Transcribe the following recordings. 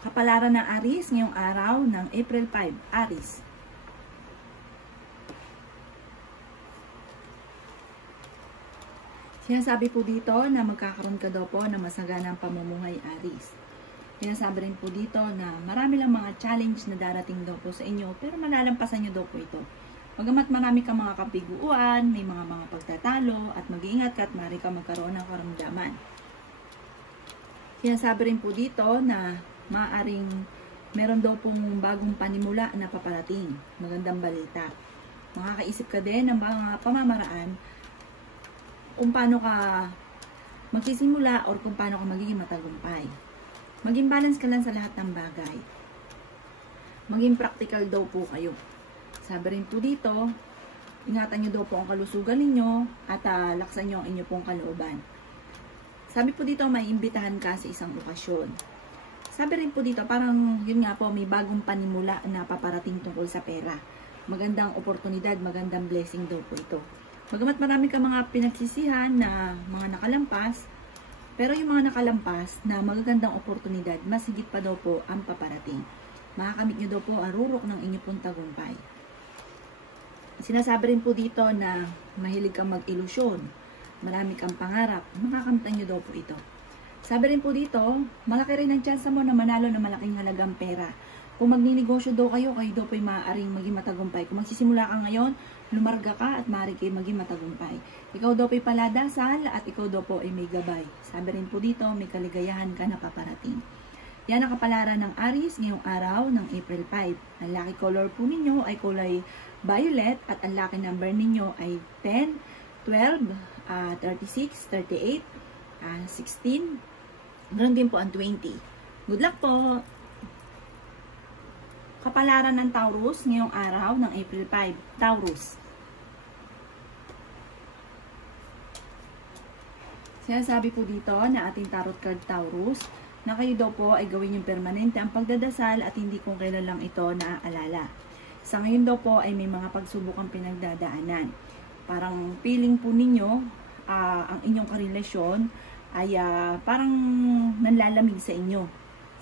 Kapalaran ng Aries ngayong araw ng April 5. Aries. Sinasabi po dito na magkakaroon ka daw po ng masaganang pamumuhay, Aries. Sinasabi rin po dito na marami lang mga challenge na darating daw po sa inyo, pero malalampasan nyo daw po ito. Bagamat marami kang mga kabiguan, may mga pagtatalo, at mag-iingat ka at maaari ka magkaroon ng karamdaman. Sinasabi rin po dito na maaaring meron daw pong bagong panimula na paparating. Magandang balita. Makakaisip ka din ng mga pamamaraan kung paano ka magsisimula or kung paano ka magiging matagumpay. Maging balance ka lang sa lahat ng bagay. Maging practical daw po kayo. Sabi rin po dito, ingatan nyo daw po ang kalusugan ninyo at laksan nyo ang inyo pong kalooban. Sabi po dito, may imbitahan ka sa isang okasyon. Sabi rin po dito, parang yun nga po, may bagong panimula na paparating tungkol sa pera. Magandang oportunidad, magandang blessing daw po ito. Bagamat marami ka mga pinagsisihan na mga nakalampas, pero yung mga nakalampas na magagandang oportunidad, mas higit pa daw po ang paparating. Makakamit nyo daw po ang rurok ng inyong pong tagumpay. Sinasabi rin po dito na mahilig kang mag-ilusyon, marami kang pangarap, makakamtan nyo daw po ito. Sabi rin po dito, malaki rin ang tsansa mo na manalo ng malaking halagang pera. Kung magninegosyo daw kayo, kayo daw po ay maaaring maging matagumpay. Kung magsisimula ka ngayon, lumarga ka at maaari kayo maging matagumpay. Ikaw daw po ay paladasal at ikaw daw po ay may gabay. Sabi rin po dito, may kaligayahan ka na paparating. Yan ang kapalaran ng Aries ngayong araw ng April 5. Ang lucky color po ninyo ay kulay violet at ang lucky number ninyo ay 10, 12, 36, 38, 16, ganoon din po ang 20. Good luck po! Kapalaran ng Taurus ngayong araw ng April 5. Taurus. Sinasabi po dito na ating tarot card Taurus na kayo daw po ay gawin yung permanente ang pagdadasal at hindi kung kailan lang ito naaalala. Sa ngayon daw po ay may mga pagsubok ang pinagdadaanan. Parang feeling po ninyo, ang inyong karelasyon ay parang nanlalamig sa inyo.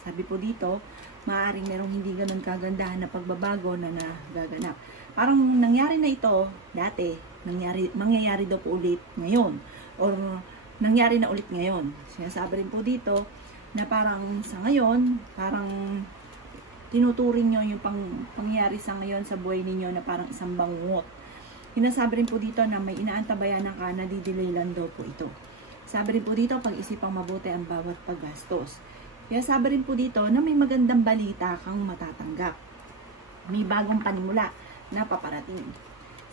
Sabi po dito, maaaring merong hindi ganun kagandahan na pagbabago na nagaganap. Parang nangyari na ito dati, mangyayari daw po ulit ngayon. Or nangyari na ulit ngayon. Sinasabi rin po dito na parang sa ngayon, parang tinuturing nyo yung pangyayari sa ngayon sa buhay ninyo na parang isang bangungot. Sinasabi rin po dito na may inaantabayanan ka na didelay lang daw po ito. Sabi rin po dito, pag-isipang mabuti ang bawat paggastos. Kaya sabi rin po dito na may magandang balita kang matatanggap. May bagong panimula na paparating.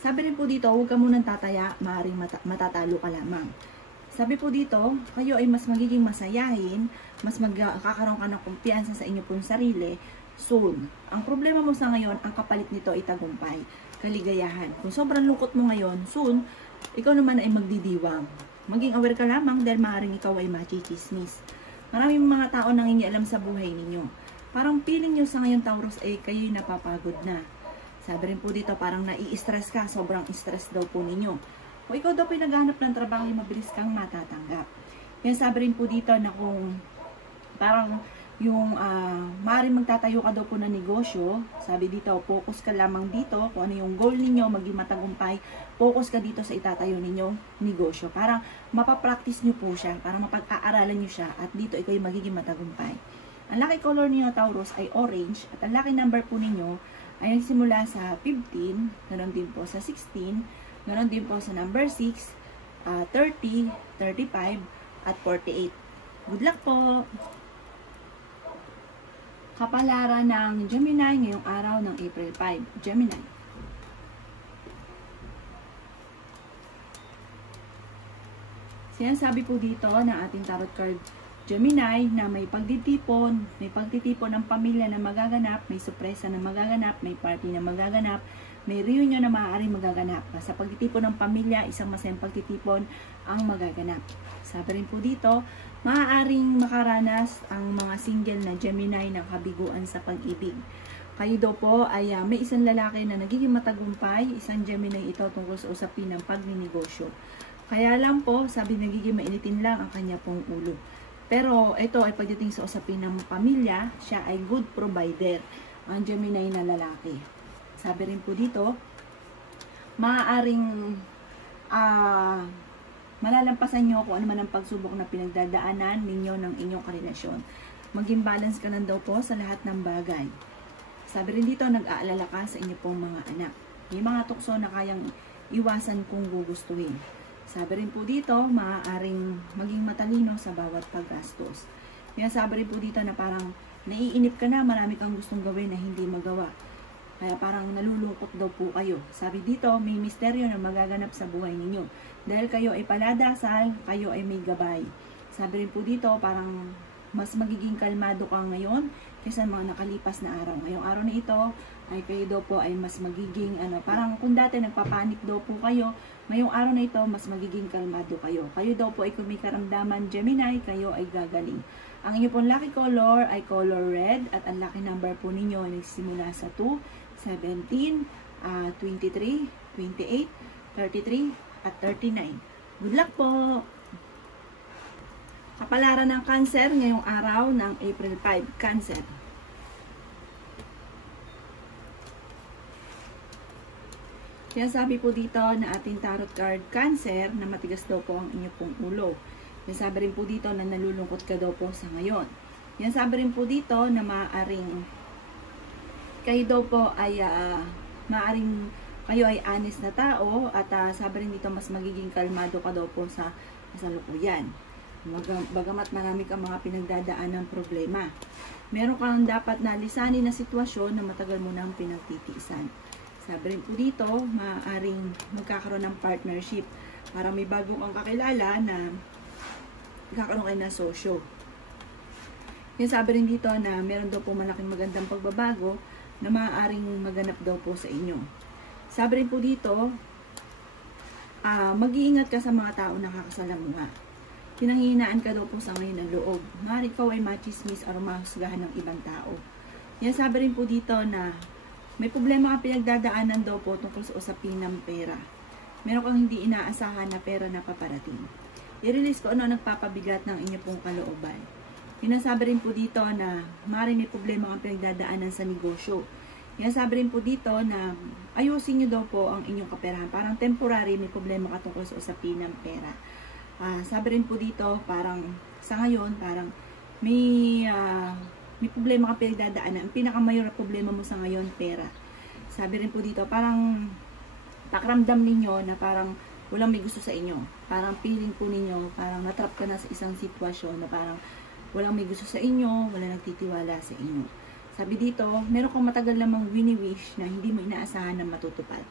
Sabi rin po dito, huwag ka munang tataya, maaaring matatalo ka lamang. Sabi po dito, kayo ay mas magiging masayahin, mas magkakaroon ka ng kumpiyansa sa inyo pong sarili soon. Ang problema mo sa ngayon, ang kapalit nito ay tagumpay, kaligayahan. Kung sobrang lungkot mo ngayon, soon, ikaw naman ay magdidiwang. Maging aware ka lamang dahil maaaring ikaw ay machichismis. Maraming mga tao nangingialam sa buhay ninyo. Parang feeling nyo sa ngayon, Taurus, ay kayo'y napapagod na. Sabi rin po dito, parang nai-stress ka, sobrang stress daw po ninyo. Kung ikaw daw pinaghahanap ng trabaho, mabilis kang matatanggap. Yan sabi rin po dito na kung parang yung maaaring magtatayo ka daw po ng negosyo, sabi dito, focus ka lamang dito, kung ano yung goal ninyo, maging matagumpay, focus ka dito sa itatayo ninyong negosyo. Parang mapapractice nyo po siya, parang mapag-aaralan nyo siya, at dito ikaw yung magiging matagumpay. Ang lucky color niyo, Taurus, ay orange, at ang lucky number po ninyo ay nagsimula sa 15, ganoon din po sa 16, ganoon din po sa number 6, 30, 35, at 48. Good luck po! Kapalaran ng Gemini ngayong araw ng April 5. Gemini. Sinasabi po dito ng ating tarot card Gemini na may pagtitipon ng pamilya na magaganap, may sorpresa na magaganap, may party na magaganap, may reunion na maaaring magaganap. Sa pagtitipon ng pamilya, isang masayang pagtitipon ang magaganap. Sabi rin po dito, maaaring makaranas ang mga single na Gemini ng kabiguan sa pag-ibig. Kayo daw po ay may isang lalaki na nagiging matagumpay, isang Gemini ito tungkol sa usapin ng pagninegosyo. Kaya lang po, sabi nagiging mainitin lang ang kanya pong ulo. Pero ito ay pagdating sa usapin ng pamilya, siya ay good provider. Ang Gemini na lalaki. Sabi rin po dito, maaaring malalampasan nyo kung ano man ang pagsubok na pinagdadaanan ninyo ng inyong karelasyon. Maging balance ka lang daw po sa lahat ng bagay. Sabi rin dito, nag-aalala ka sa inyo pong mga anak. May mga tukso na kayang iwasan kung gugustuhin. Sabi rin po dito, maaaring maging matalino sa bawat paggastos. Kaya sabi rin po dito na parang naiinip ka na, marami kang gustong gawin na hindi magawa. Kaya parang nalulungkot daw po kayo. Sabi dito, may misteryo na magaganap sa buhay ninyo. Dahil kayo ay paladasal, kayo ay may gabay. Sabi rin po dito, parang mas magiging kalmado ka ngayon kaysa mga nakalipas na araw. Ngayong araw na ito, ay kayo daw po ay mas magiging, parang kung dati nagpapanik daw po kayo, ngayong araw na ito, mas magiging kalmado kayo. Kayo daw po ay kung may karamdaman, Gemini, kayo ay gagaling. Ang inyo pong lucky color ay color red at ang lucky number po ninyo ay nagsimula sa 2, 17, 23, 28, 33, at 39. Good luck po! Kapalaran ng Cancer ngayong araw ng April 5. Cancer. Kaya sabi po dito na ating tarot card Cancer na matigas daw po ang inyo pong ulo. Yan sabi rin po dito na nalulungkot ka daw po sa ngayon. Yan sabi rin po dito na maaaring kayo daw po ay maaaring kayo ay honest na tao at sabi rin dito mas magiging kalmado ka daw po sa kasalukuyan. Bagamat marami kang mga pinagdadaan ng problema. Meron kang dapat na lisanin na sitwasyon na matagal mo nang pinagtitiisan. Sabi rin po dito, maaaring magkakaroon ng partnership. Para may bago kang kakilala na magkakaroon kayo na sosyo. Yan sabi rin dito na meron daw po malaking magandang pagbabago na maaaring maganap daw po sa inyo. Sabi rin po dito, mag-iingat ka sa mga tao na kakasalamuha. Pinanghihinaan ka daw po sa ngayon ng loob. Maaari ikaw ay machismis o mahusgahan ng ibang tao. Yan sabi rin po dito na may problema ka pinagdadaanan daw po tungkol sa usapin ng pera. Meron kang hindi inaasahan na pera na paparating. I-release ko ano nagpapabigat ng inyo pong kalooban. Sinasabi rin po dito na maaaring may problema kang pinagdadaanan sa negosyo. Yan sabi rin po dito na ayusin nyo daw po ang inyong kaperahan. Parang temporary may problema ka tungkol sa usapin ng pera. Sabi rin po dito, parang sa ngayon, parang may problema ka pinagdadaanan. Ang pinakamayor na problema mo sa ngayon, pera. Sabi rin po dito, parang pakiramdam ninyo na parang walang may gusto sa inyo. Parang feeling po ninyo, parang natrap ka na sa isang sitwasyon na parang walang may gusto sa inyo, walang nagtitiwala sa inyo. Sabi dito, meron kang matagal namang wini-wish na hindi mo inaasahan na matutupad.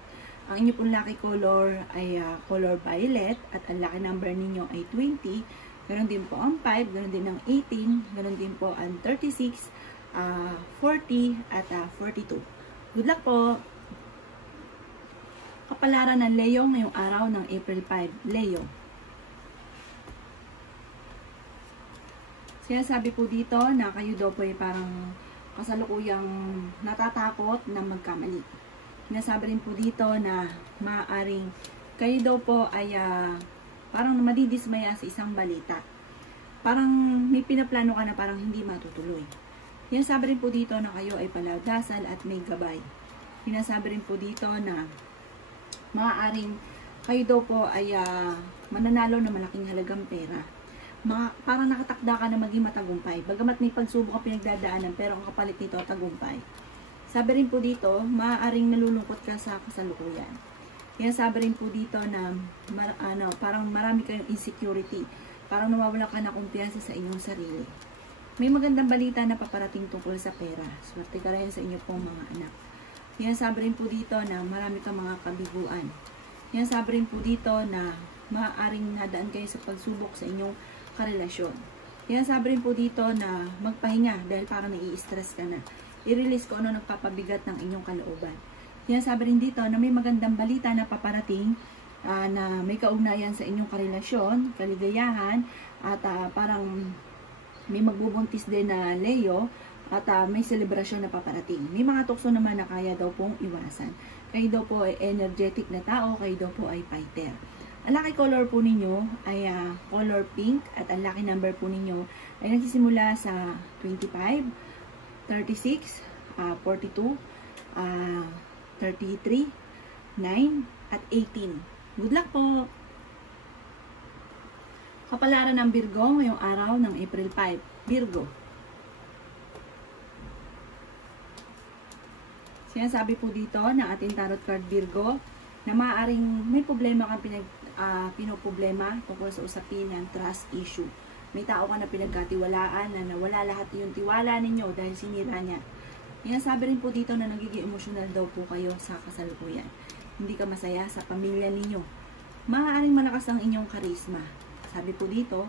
Ang inyo pong lucky color ay color violet at ang lucky number ninyo ay 20. Ganon din po ang 5, ganon din ang 18, ganon din po ang 36, 40 at 42. Good luck po! Kapalaran ng Leo ngayong araw ng April 5. Leo. Kaya sabi po dito na kayo daw po ay parang kasalukuyang natatakot na magkamali. Sinasabi rin po dito na maaaring kayo daw po ay parang madidismaya sa isang balita. Parang may pinaplano ka na parang hindi matutuloy. Sinasabi rin po dito na kayo ay paladasal at may gabay. Sinasabi rin po dito na maaaring kayo daw po ay mananalo na malaking halagang pera. Parang nakatakda ka na maging matagumpay. Bagamat may pagsubok ka pinagdadaanan pero ang kapalit nito tagumpay. Sabi rin po dito, maaaring nalulungkot ka sa kasalukuyan. Kaya sabi rin po dito na parang marami kayong insecurity. Parang nawawala ka na kumpiyansa sa inyong sarili. May magandang balita na paparating tungkol sa pera. Swerte ka rin sa inyo pong mga anak. Kaya sabi rin po dito na marami kang mga kabiguan. Kaya sabi rin po dito na maaaring nadaan kayo sa pagsubok sa inyong karelasyon. Kaya sabi rin po dito na magpahinga dahil parang nai-stress ka na. I-release ko ano nagpapabigat ng inyong kalooban. Kaya sabi rin dito na may magandang balita na paparating na may kaugnayan sa inyong karelasyon, kaligayahan, at parang may magbubuntis din na Leo at may selebrasyon na paparating. May mga tukso naman na kaya daw pong iwasan. Kayo daw po ay energetic na tao, kayo daw po ay fighter. Ang lucky color po ninyo ay color pink at ang lucky number po ninyo ay nagsisimula sa 25, 36, 42, 33, 9, at 18. Good luck po! Kapalaran ng Virgo ngayong araw ng April 5. Virgo. Sinasabi po dito na ating tarot card Virgo na maaaring may problema kang pinoproblema tungkol sa usapin ng trust issue. May tao ka na pinagkatiwalaan na nawala lahat yung tiwala ninyo dahil sinira niya. Sinasabi rin po dito na nagiging emosyonal daw po kayo sa kasalukuyan. Hindi ka masaya sa pamilya ninyo. Maaaring malakas ang inyong karisma. Sabi po dito,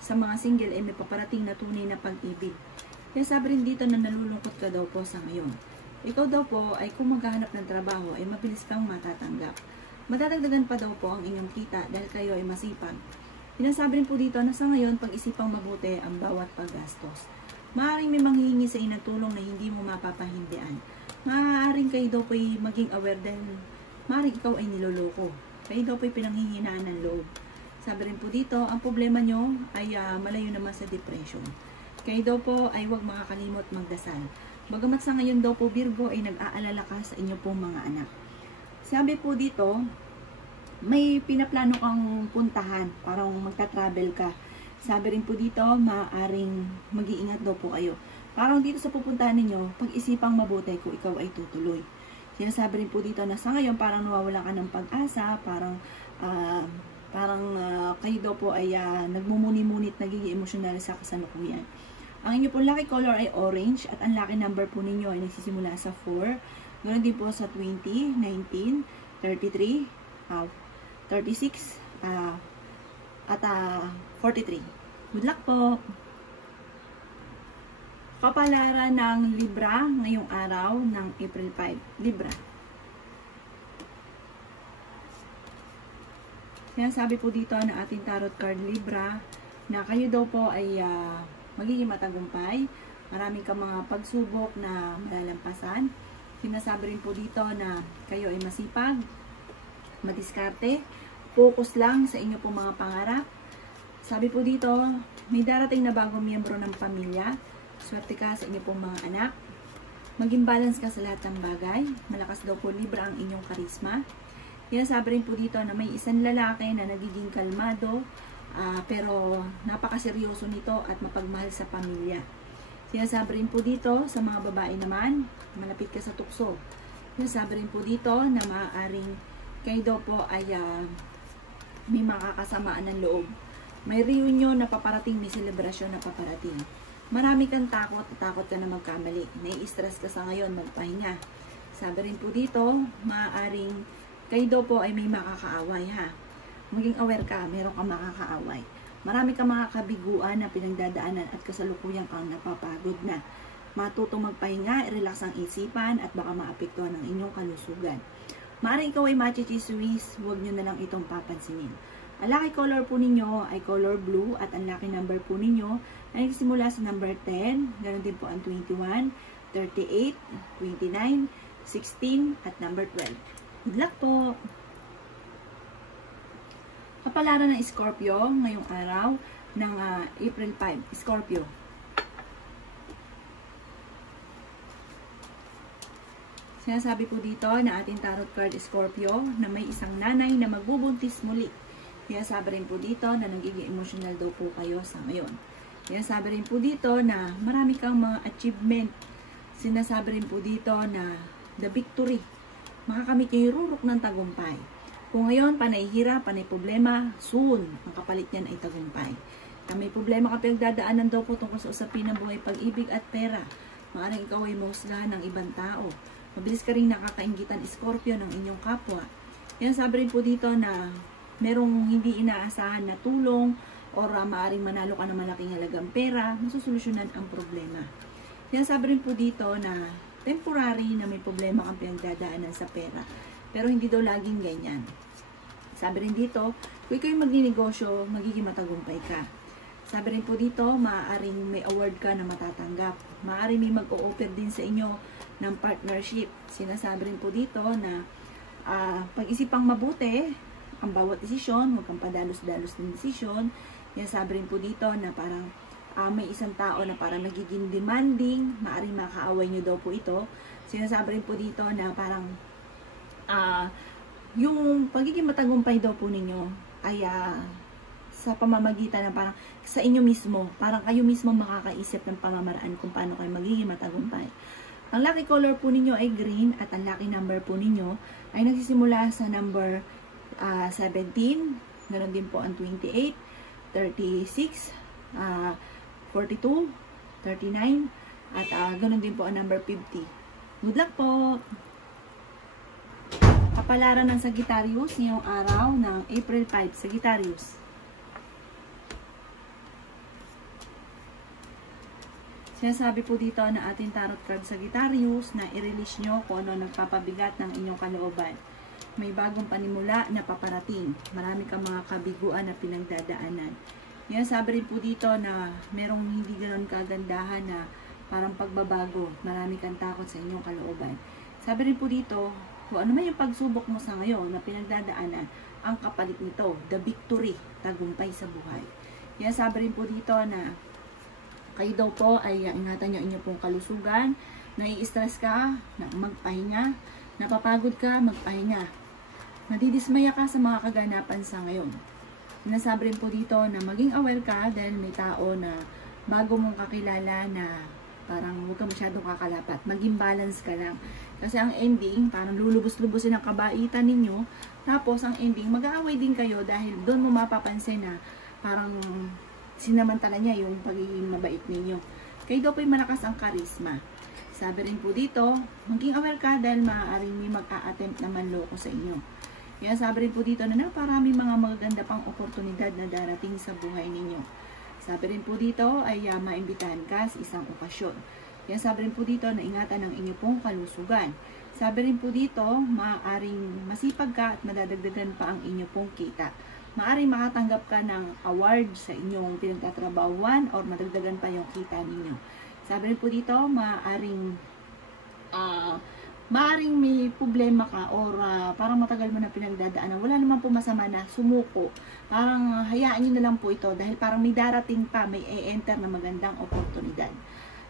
sa mga single ay may paparating na tunay na pag-ibig. Sinasabi rin dito na nalulungkot ka daw po sa ngayon. Ikaw daw po ay kung maghahanap ng trabaho ay mabilis kang matatanggap. Madadagdagan pa daw po ang inyong kita dahil kayo ay masipag. Sinasabi rin po dito na sa ngayon pag-isipang mabuti ang bawat paggastos. Maaaring may manghihingi sa inyo tulong na hindi mo mapapahindian. Maaaring kayo daw po ay maging aware dahil maaaring ikaw ay niloloko. Kayo daw po ay pinanghihinaan ng loob. Sabi rin po dito, ang problema nyo ay malayo naman sa depression. Kayo daw po ay huwag makakalimot magdasal. Bagamat sa ngayon daw po Virgo ay nag-aalala ka sa inyo pong mga anak. Sabi po dito, may pinaplano kang puntahan, parang magta-travel ka. Sabi rin po dito, maaaring mag-iingat daw po kayo. Parang dito sa pupuntahan ninyo, pag-isipang mabuti kung ikaw ay tutuloy. Sinasabi rin po dito na sa ngayon parang nawawala ka ng pag-asa, parang kayo daw po ay nagmumuni-munit, nagiging emosyonal sa kasalukuyan. Ang inyo pong lucky color ay orange at ang lucky number po ninyo ay nagsisimula sa 4. Ganoon din po sa 20, 19, 33, 36, at 43. Good luck po! Kapalaran ng Libra ngayong araw ng April 5. Libra. Sinasabi po dito na ating tarot card Libra na kayo daw po ay magiging matagumpay. Maraming kang mga pagsubok na malalampasan. Sinasabi rin po dito na kayo ay masipag, madiskarte, focus lang sa inyo pong mga pangarap. Sabi po dito, may darating na bagong miyembro ng pamilya. Swerte ka sa inyo pong mga anak. Maging balance ka sa lahat ng bagay. Malakas daw po Libra ang inyong karisma. Sinasabi rin po dito na may isang lalaki na nagiging kalmado, pero napakaseryoso nito at mapagmahal sa pamilya. Sinasabi rin po dito sa mga babae naman, malapit ka sa tukso. Sinasabi rin po dito na maaaring kayo daw po ay may makakasamaan ng loob. May reunion na paparating, may selebrasyon na paparating. Marami kang takot ka na magkamali. Nai-stress ka sa ngayon, magpahinga. Sabi rin po dito, maaaring kayo daw po ay may makakaaway ha. Maging aware ka, meron kang makakaaway. Marami kang makakabiguan na pinagdadaanan at kasalukuyang kang napapagod na. Matutong magpahinga, relax ang isipan at baka maapektuhan ang inyong kalusugan. Maaaring ikaw ay machichismis, huwag nyo na lang itong papansinin. Ang lucky color po ninyo ay color blue at ang lucky number po ninyo ay nagsimula sa number 10, ganoon din po ang 21, 38, 29, 16 at number 12. Good luck po! Kapalaran ng Scorpio ngayong araw ng April 5. Scorpio. Sinasabi po dito na ating tarot card Scorpio na may isang nanay na magbubuntis muli. Sinasabi rin po dito na nagiging emotional daw po kayo sa ngayon. Sinasabi rin po dito na marami kang mga achievement. Sinasabi rin po dito na the victory. Makakamit nyo yung rurok ng tagumpay. Kung ngayon, panay hirap, panay problema, soon, ang kapalit niyan ay tagumpay. Kung may problema ka pinagdadaanan daw po tungkol sa usapin ng buhay, pag-ibig at pera, maaaring ikaw ay mahusgahan ng ibang tao. Mabilis ka rin nakakainggitan Scorpio ng inyong kapwa. Yan sabi rin po dito na merong hindi inaasahan na tulong or maaaring manalo ka ng malaking halagang pera, masusolusyonan ang problema. Yan sabi rin po dito na temporary na may problema kang pinagdadaanan sa pera. Pero hindi daw laging ganyan. Sabi rin dito, kung ikaw yung magninegosyo, magiging matagumpay ka. Sabi rin po dito, maaaring may award ka na matatanggap. Maaaring may mag-o-offer din sa inyo ng partnership. Sinasabi rin po dito na pag-isipang mabuti ang bawat desisyon, huwag kang padalos-dalos ng desisyon. Yan, sabi rin po dito na parang may isang tao na parang nagiging demanding, maaaring makaaway nyo daw po ito. Sinasabi rin po dito na parang yung pagiging matagumpay daw po ninyo ay sa pamamagitan na parang sa inyo mismo, parang kayo mismo makakaisip ng pamamaraan kung paano kayo magiging matagumpay. Ang lucky color po ninyo ay green at ang lucky number po ninyo ay nagsisimula sa number 17, ganoon din po ang 28, 36, 42, 39, at ganoon din po ang number 50. Good luck po! Kapalaran ng Sagittarius ngayong araw ng April 5, Sagittarius. Sinasabi po dito na ating tarot card Sagittarius na i-release nyo kung ano nagpapabigat ng inyong kalooban. May bagong panimula na paparating. Marami kang mga kabiguan na pinagdadaanan. Yan, sabi rin po dito na merong hindi ganoon kagandahan na parang pagbabago. Marami kang takot sa inyong kalooban. Sabi rin po dito, kung ano man yung pagsubok mo sa ngayon na pinagdadaanan, ang kapalit nito, the victory, tagumpay sa buhay. Yan, sabi rin po dito na kayo daw po ay ingatan nyo inyong pong kalusugan, nai-stress ka, magpahinga, napapagod ka, magpahinga. Nadidismaya ka sa mga kaganapan sa ngayon. Sinasabi rin po dito na maging aware ka dahil may tao na bago mong kakilala na parang huwag ka masyadong kakalapat. Maging balance ka lang. Kasi ang ending, parang lulubos-lubusin ang kabaitan ninyo. Tapos ang ending, mag-aaway din kayo dahil doon mo mapapansin na parang sinamantala niya yung pagiging mabait ninyo. Kayo daw po'y malakas ang karisma. Sabi rin po dito, maging aware ka dahil maaaring may mag-a-attempt na manloko sa inyo. Yan, sabi rin po dito na naparaming mga magaganda pang oportunidad na darating sa buhay ninyo. Sabi rin po dito ay maimbitahan ka sa isang okasyon. Yan, sabi rin po dito na ingatan ang inyo pong kalusugan. Sabi rin po dito, maaaring masipag ka at madadagdagan pa ang inyo pong kita. Maaaring makatanggap ka ng award sa inyong pinagtatrabahuan or madagdagan pa yung kita ninyo. Sabi rin po dito, maaaring may problema ka or parang matagal mo na pinagdadaanan. Wala naman po masama na sumuko. Parang hayaan nyo na lang po ito dahil parang may darating pa, may e-enter na magandang oportunidad.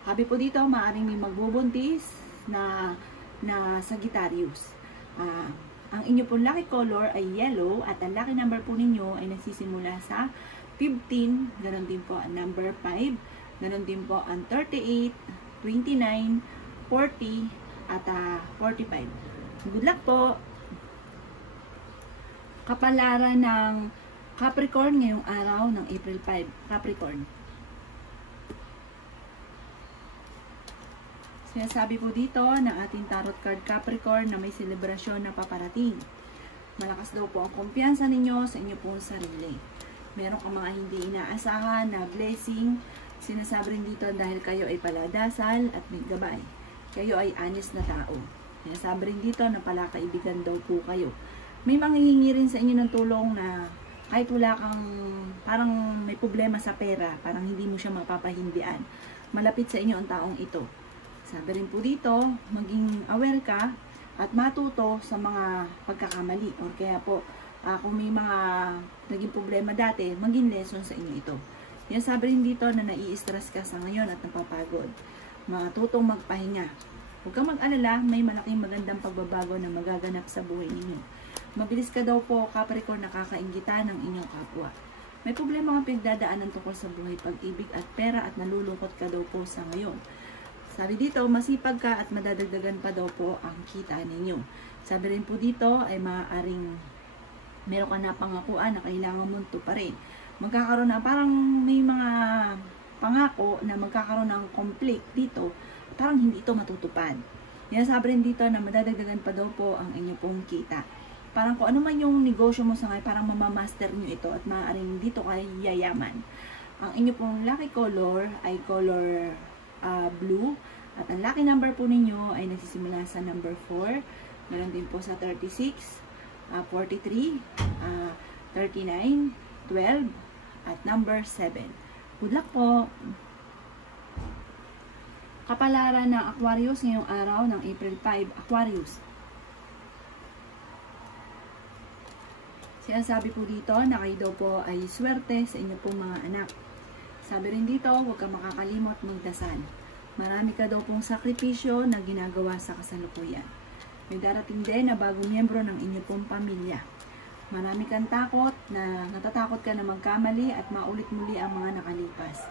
Sabi po dito, maaaring may magbubuntis na Sagittarius. Ang inyo pong lucky color ay yellow at ang lucky number po ninyo ay nagsisimula sa 15, ganoon din po ang number 5, ganoon din po ang 38, 29, 40, at 45. Good luck po! Kapalaran ng Capricorn ngayong araw ng April 5. Capricorn. Sinasabi po dito ng ating tarot card Capricorn na may selebrasyon na paparating. Malakas daw po ang kumpiyansa ninyo sa inyo pong sarili. Meron kang mga hindi inaasahan na blessing. Sinasabi rin dito dahil kayo ay paladasal at may gabay. Kayo ay honest na tao. Sinasabi rin dito na palakaibigan daw po kayo. May manghihingi rin sa inyo ng tulong na kahit wala kang parang may problema sa pera, parang hindi mo siya mapapahindian. Malapit sa inyo ang taong ito. Sabi rin po dito, maging aware ka at matuto sa mga pagkakamali. Or kaya po, kung may mga naging problema dati, maging lesson sa inyo ito. Yan, sabi rin dito na nai-stress ka sa ngayon at napapagod. Matutong magpahinga. Huwag kang mag-alala, may malaking magandang pagbabago na magaganap sa buhay ninyo. Mabilis ka daw po, Capricorn, nakakainggitan ng inyong kapwa. May problema kang pinagdadaanan tungkol sa buhay, pag-ibig at pera at nalulungkot ka daw po sa ngayon. Sabi dito, masipag ka at madadagdagan pa daw po ang kita ninyo. Sabi rin po dito ay maaaring meron ka na pangakuan na kailangan mong tuparin. Magkakaroon na, parang may mga pangako na magkakaroon ng conflict dito, parang hindi ito matutupad. Yan, sabi rin dito na madadagdagan pa daw po ang inyo pong kita. Parang kung ano man yung negosyo mo sa ngayon, parang mamamaster nyo ito at maaaring dito kayo yayaman. Ang inyo pong lucky color ay color blue. At ang lucky number po ninyo ay nagsisimula sa number 4. Meron din po sa 36, 43, 39, 12, at number 7. Good luck po! Kapalaran ng Aquarius ngayong araw ng April 5. Aquarius. Sinasabi po dito na kayo daw po ay swerte sa inyo pong mga anak. Sabi rin dito, huwag kang makakalimot magdasal. Marami ka daw pong sakripisyo na ginagawa sa kasalukuyan. May darating din na bagong miyembro ng inyo pong pamilya. Marami kang takot na natatakot ka na magkamali at maulit muli ang mga nakalipas.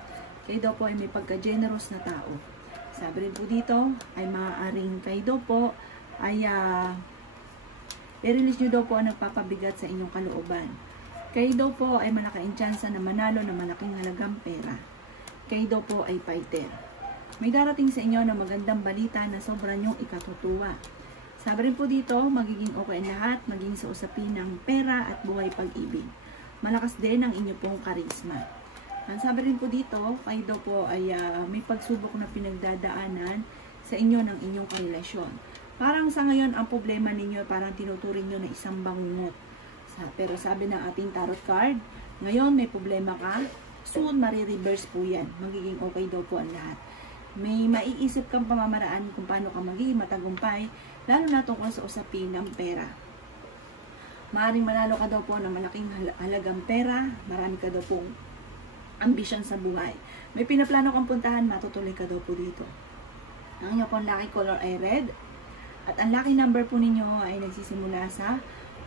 Kayo daw po ay may pagka-generous na tao. Sabi rin po dito ay maaaring kayo daw po ay i-release nyo daw po ang nagpapabigat sa inyong kalooban. Kayo daw po ay malaki ang tsansa na manalo ng malaking halagang pera. Kayo daw po ay fighter. May darating sa inyo na magandang balita na sobrang nyong ikatutuwa. Sabi rin po dito, magiging okay ang lahat, maging sa usapin ng pera at buhay pag-ibig. Malakas din ang inyo pong karisma. Ang sabi rin po dito, kayo daw po ay may pagsubok na pinagdadaanan sa inyo ng inyong karelasyon. Parang sa ngayon, ang problema ninyo parang tinuturing nyo na isang bangungot. Pero sabi ng ating tarot card, ngayon may problema ka, soon marireverse po yan. Magiging okay daw po ang lahat. May maiisip kang pamamaraan kung paano ka magiging matagumpay, lalo na tungkol sa usapin ng pera. Maaring manalo ka daw po ng malaking halagang pera, marami ka daw po ambisyon sa buhay. May pinaplano kang puntahan, matutuloy ka daw po dito. Ang inyo pong lucky color ay red, at ang lucky number po ninyo ay nagsisimula sa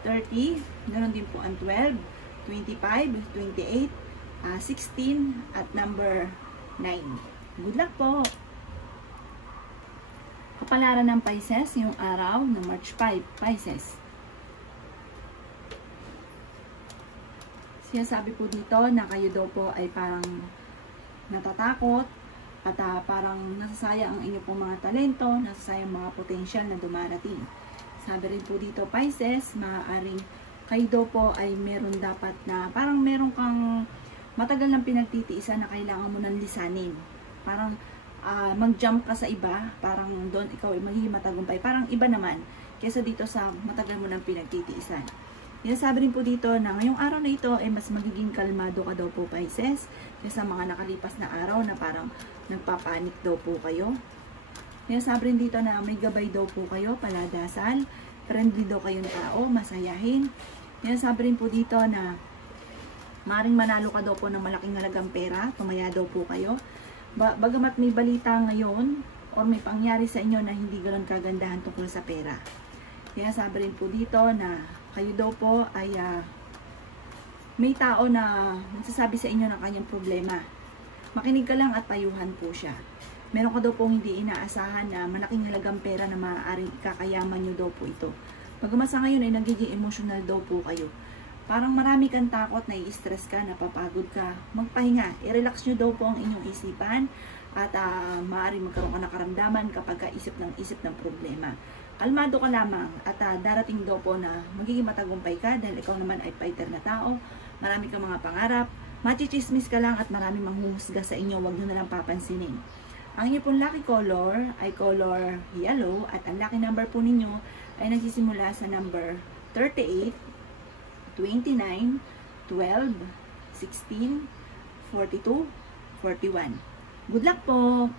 30, ganoon din po ang 12, 25, 28, 16, at number 9. Good luck po! Kapalaran ng Pisces, yung araw na March 5, Pisces. Sinasabi po dito na kayo daw po ay parang natatakot at parang nasasayang ang inyong pong mga talento, nasasayang mga potensyal na dumarating. Sabi rin po dito, Pisces, maaaring kayo daw po ay meron dapat na parang meron kang matagal ng pinagtitiisan na kailangan mo ng lisanin. Parang mag-jump ka sa iba, parang doon ikaw ay magiging matagumpay. Parang iba naman kaysa dito sa matagal mo ng pinagtitiisan. Sabi rin po dito na ngayong araw na ito ay mas magiging kalmado ka daw po, Pisces, kaysa mga nakalipas na araw na parang nagpapanik daw po kayo. Sabi rin dito na may gabay daw po kayo, paladasal, friendly daw kayong tao, masayahin. Sabi rin po dito na maring manalo ka daw po ng malaking halagang pera, tumaya daw po kayo. Bagamat may balita ngayon or may pangyari sa inyo na hindi ganoon kagandahan tungkol sa pera. Sabi rin po dito na kayo daw po ay may tao na nagsasabi sa inyo ng kanyang problema. Makinig ka lang at payuhan po siya. Meron ka daw pong hindi inaasahan na malaking halagang pera na maaaring ikakayaman nyo daw po ito. Bagamat sa ngayon ay nagiging emotional daw po kayo. Parang marami kang takot, nai-stress ka, napapagod ka. Magpahinga, i-relax nyo daw po ang inyong isipan at maaaring magkaroon ka ng karamdaman kapag isip ng problema. Kalmado ka lamang at darating daw po na magiging matagumpay ka dahil ikaw naman ay fighter na tao. Marami kang mga pangarap, machichismis ka lang at marami manghuhusga sa inyo, huwag nyo nalang papansinin. Ang inyo pong lucky color ay color yellow at ang lucky number po ninyo ay nagsisimula sa number 38, 29, 12, 16, 42, 41. Good luck po!